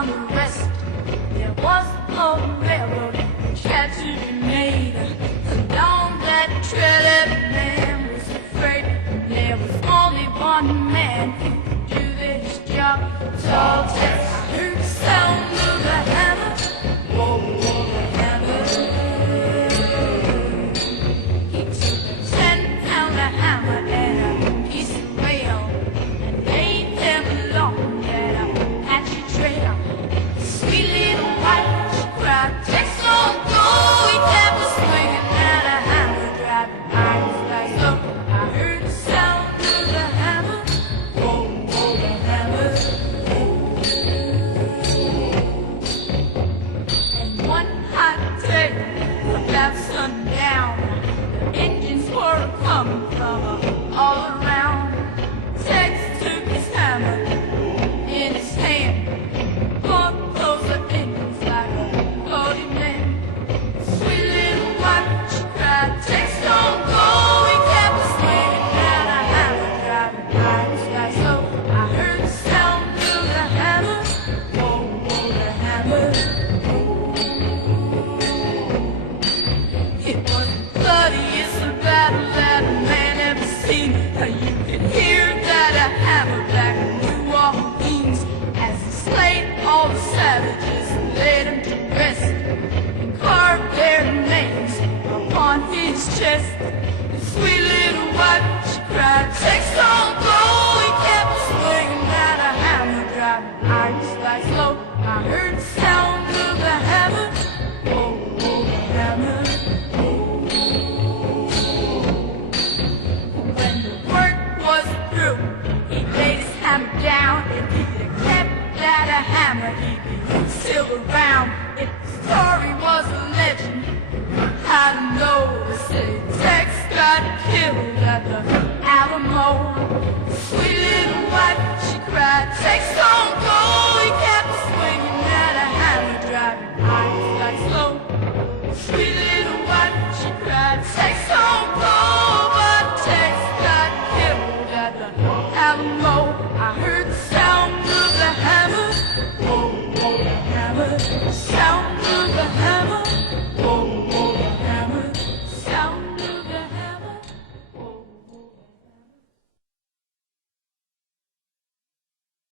from the rest. There was a railroad which had to be made along that trail. Every man was afraid, and there was only one man who could do this job. Tall Tex, I heard the sound of the hammer. Whoa, whoa, the hammer. He took a 10-pounder hammer and a piece of rail and laid them along that Apache trail. Sweet little white, she cried, Tex, don't go. He kept a swinging at a hammer, driving iron like so. I heard the sound of the hammer. Whoa, whoa, the hammer. And one hot day, about sundown, the engines were coming from all around. Tex took his hammer in his hand, fought those engines like a bloody man. Sweet little wife, she cried, Tex, don't go. He kept swinging at a hammer, driving iron like so. I heard the sound of the hammer. Whoa, whoa, the hammer. It was the bloodiest battle that a man ever seen. You could hear that a hammer back in New Orleans as he slayed all the savages and laid them to rest and carved their names upon his chest. The sweet little wife, she cried, Tex, don't go. He kept swinging at a hammer, driving iron like slow. I heard the sound of the hammer. Whoa, whoa, the hammer. When the work was through, he laid his hammer down. If he'd have kept that a hammer, he'd be silver round. If the story was a legend, I know they say Tex got killed at the Alamo. Sweet little wife,